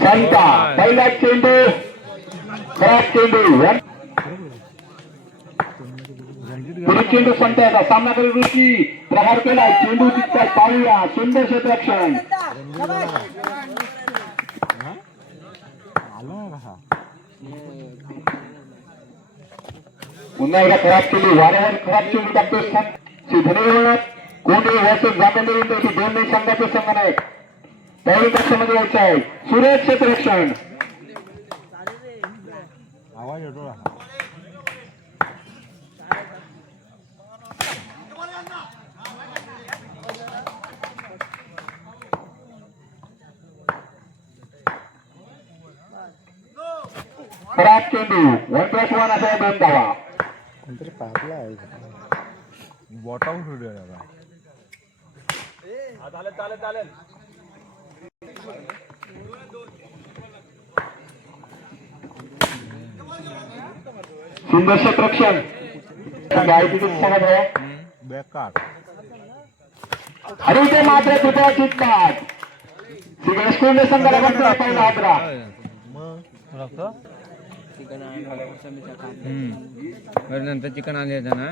संता पहिला चेंडू खराब चेंडू पुढे चेंडू संताचा सामना करून रुची प्रहार केला चेंडू तितका पाहूया सुंदर क्षेत्ररक्षण पुन्हा एकदा खराब चेंडू वारंवार खराब चेंडू टाकतो धन्यवाद कोणी वर्सेस जागेंद्र दोन्ही संघाचे संघनायक पहिली कक्षामध्ये यायचं आहे सुरेश क्षेत्ररक्षण आवाज येतो खराब चेंडू 1+1 असा 2 धावा नंतर पाहला आहे बॉट आउट होईल आता चालेल सुंदर क्षेत्ररक्षण अरे ते मात्र कृपया चित्तात तिकडे स्कूल संघाला बघतो पहिला हादरा नंतर चिकन आले होता ना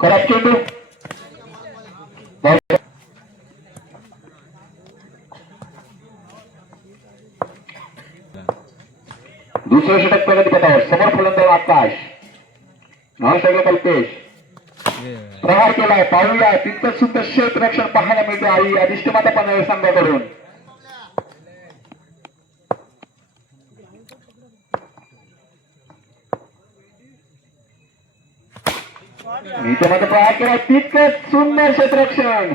खराब चेंडू दुसरे षटक प्रगतीपथावर समोर फलंदाज आकाश नाव कल्पेश प्रहार केलाय पाहूया तितकंच सुद्धा क्षेत्ररक्षण पाहायला मिळते आई अधिष्ठमाता पण संघाकडून इथे मात्र प्रहार केला तितकंच सुंदर क्षेत्ररक्षण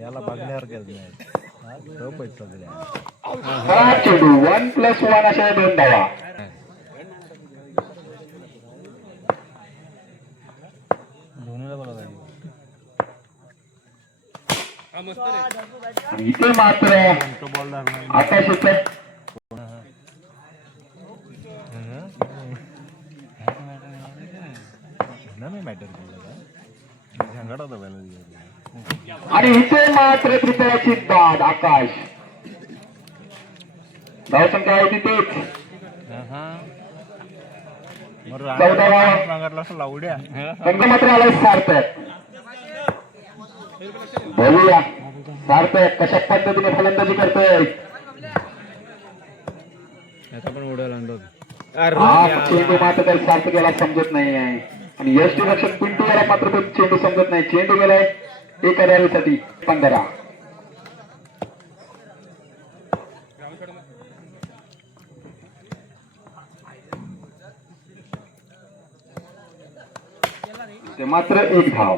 याला बघण्यावर चेंडू 1+1 अशा 2 धावा इथे मात्र आकाश आणि इथे मात्र त्रिपुराची बाद आकाश धावसंख्या आहे तिथेच 14 संघ मात्र आलाय सार्थक बघूया सार्थक कशा पद्धतीने फलंदाजी करतोय चेंडू मात्र काही सार्थक याला समजत नाही आहे आणि यष्टी रक्षक पिंटू याला मात्र चेंडू समजत नाही चेंडू गेलाय एका रॅलीसाठी 15 ते मात्र 1 धाव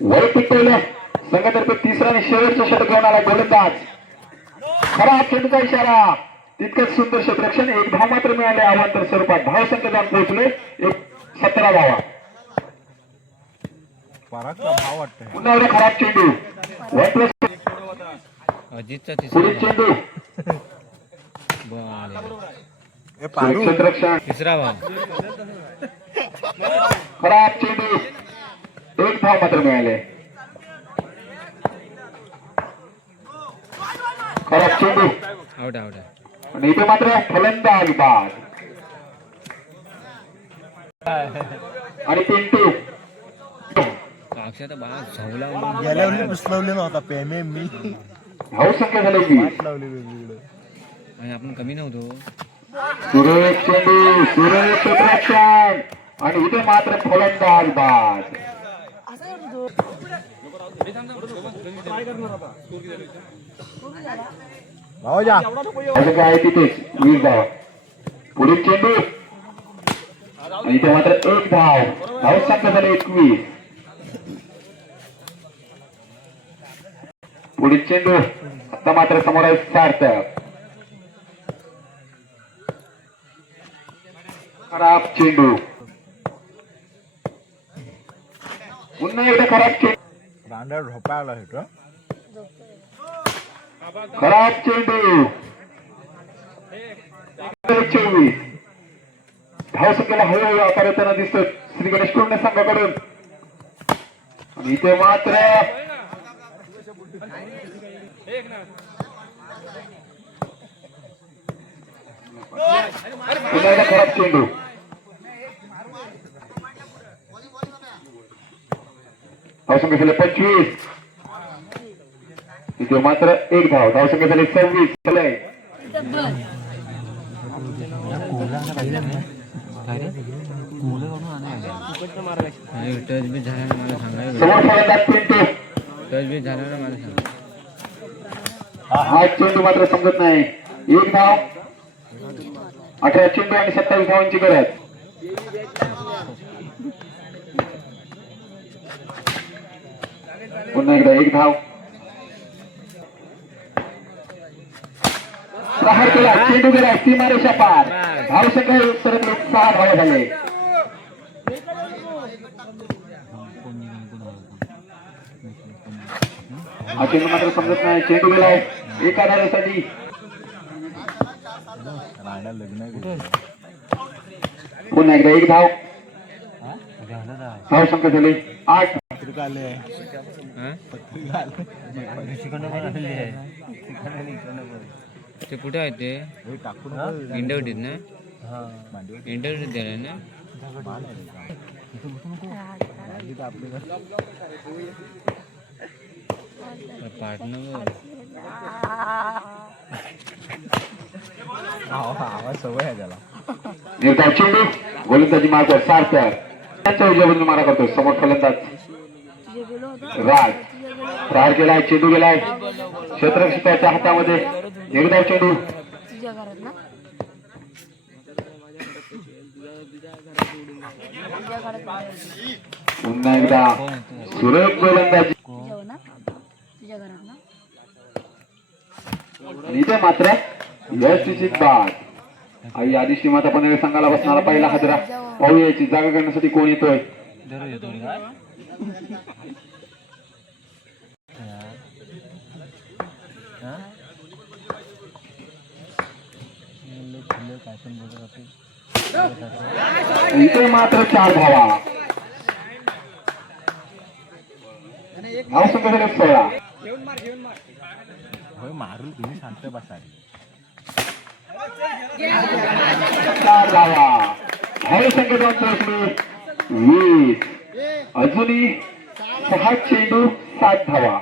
वर पिटवलं संघातर्फे तिसरा आणि शेवटचा षटक घेऊन आला गोलंदाज खराब चेंडूचा इशारा तितकंच सुंदर क्षेत्ररक्षण 1 धाव मात्र मिळाले अवांतर स्वरूपात धाव संख्या जाऊन पोहोचले 17 धावा भाव वाटत पुन्हा एवढा खराब चेंडू 1+1 पुढील चेंडू क्षेत्ररक्षण तिसरा भाव खराब चेंडू 1 धाव मात्र मिळाले खराब चेंडू आउट आणि इथे मात्र फलंदाज बाद आणि पिंटू गेल्यावर उचलवले नव्हता पेमे मी धाव संख्या झाली की आणि आपण कमी नव्हतो सुरेश चेंडू सुरेश क्षेत्ररक्षण आणि इथे मात्र फलंदाज बाद काय तिथेच 20 धाव पुढील चेंडू आणि इथे मात्र 1 धाव धाव संख्या झाली 21 पुढील चेंडू आता मात्र समोर आहे सार्थक. खराब चेंडू. पुन्हा एकदा खराब चेंडू. रांड्या झोपायला येतो. खराब चेंडू. 24 धावसंख्येला हळूहळू आकार येताना दिसतो श्री गणेश कुंड संघाकडून. आणि इथे मात्र पुन्हा एकदा खराब चेंडू. धावसंख्या झाली 25. इथे मात्र एक धाव. धावसंख्या झाली 26. चले टच बी झाला ना मला सांगायचं. समोर फलंदाज पिंटू. टच बी झाला ना मला सांगा. हा चेंडू मात्र समजत नाही. एक धाव. 18 चेंडू आणि 27 धावांची गरज. पुन्हा एकदा एक धाव. प्रहार केला. चेंडू गेला सीमारेषा पार. धावसंख्या सरकली 6 धावा झाले. हा चेंडू मात्र समजत नाही. चेंडू गेलाय एका धावेसाठी. रांड्या लग्न पुन्हा एकदा एक धाव. धावसंख्या झाली 8. पत्रिका आले. हा? पत्रिका आले. ते कुठे आहे ते हे टाकून इंडवटीत ना. हा मांडवी इंटरव्ह्यू द्यायला ना. पार्टनर आवाज सवय आहे त्याला. निर्धाव चेंडू. गोलंदाजी मारतो सार्थक. त्यांच्या उजव्या बाजूने मारा करतो समोर फलंदाज राज. प्रहार केलाय. चेंडू गेलाय क्षेत्ररक्षकाच्या हातामध्ये. निर्धाव चेंडू. पुन्हा एकदा सुरेख गोलंदाजी. आणि इथे मात्र यशस्वीत बाद. आई आदिश्री माता पनवेल संघाला बसणारा पहिला हादरा. पाहूया याची जागा करण्यासाठी कोण येतोय. इथे मात्र 4 धावा. धावसंख्या झाली 16. होय मारून तुम्ही शांत बसा. 4 धावा. धावसंख्या जाऊन पोहोचली 20. अजूनही 6 चेंडू 7 धावा.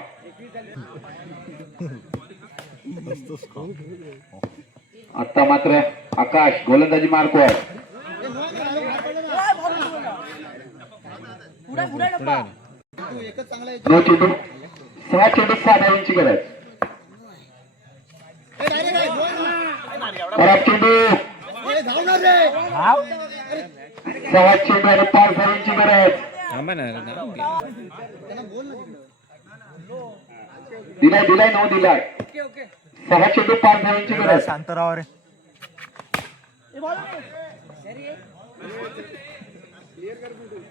आता मात्र आकाश गोलंदाजी मार्कवर. नो चेंडू. 6 चेंडू 7 धावांची गरज. खराब चेंडू. 6 चेंडू आणि 5 धावांची गरज. थांबा ना. दिलाय 9 दिलाय. 6 चेंडू 5 धावांची गरज. शांत राहा रे.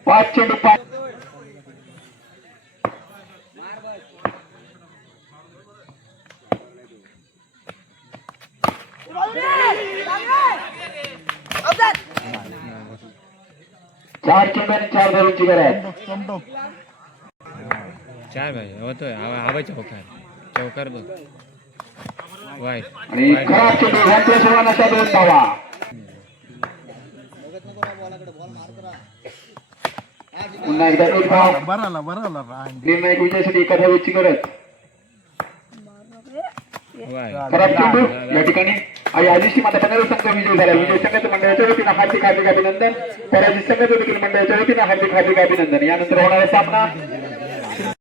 5 चेंडू 5. चार चेंडू आणि 4 धावांची गरज. 4 पाहिजे होतोय. हवा चौकार. चौकार बघ. वाईट. आणि खराब चेंडू. 1+1 अशा 2 धावा. पुन्हा एकदा एक धाव. बरं निर्णायक विजयासाठी एका धावेची गरज. वाईट. खराब चेंडू. या ठिकाणी आई आदिश्री माता पनवेल संघ विजय झाला. विजय संघाच्या मंडळाच्या वतीनं हार्दिक अभिनंदन. पराजित संघाच्या देखील मंडळाच्या वतीनं हार्दिक अभिनंदन. यानंतर होणारा सामना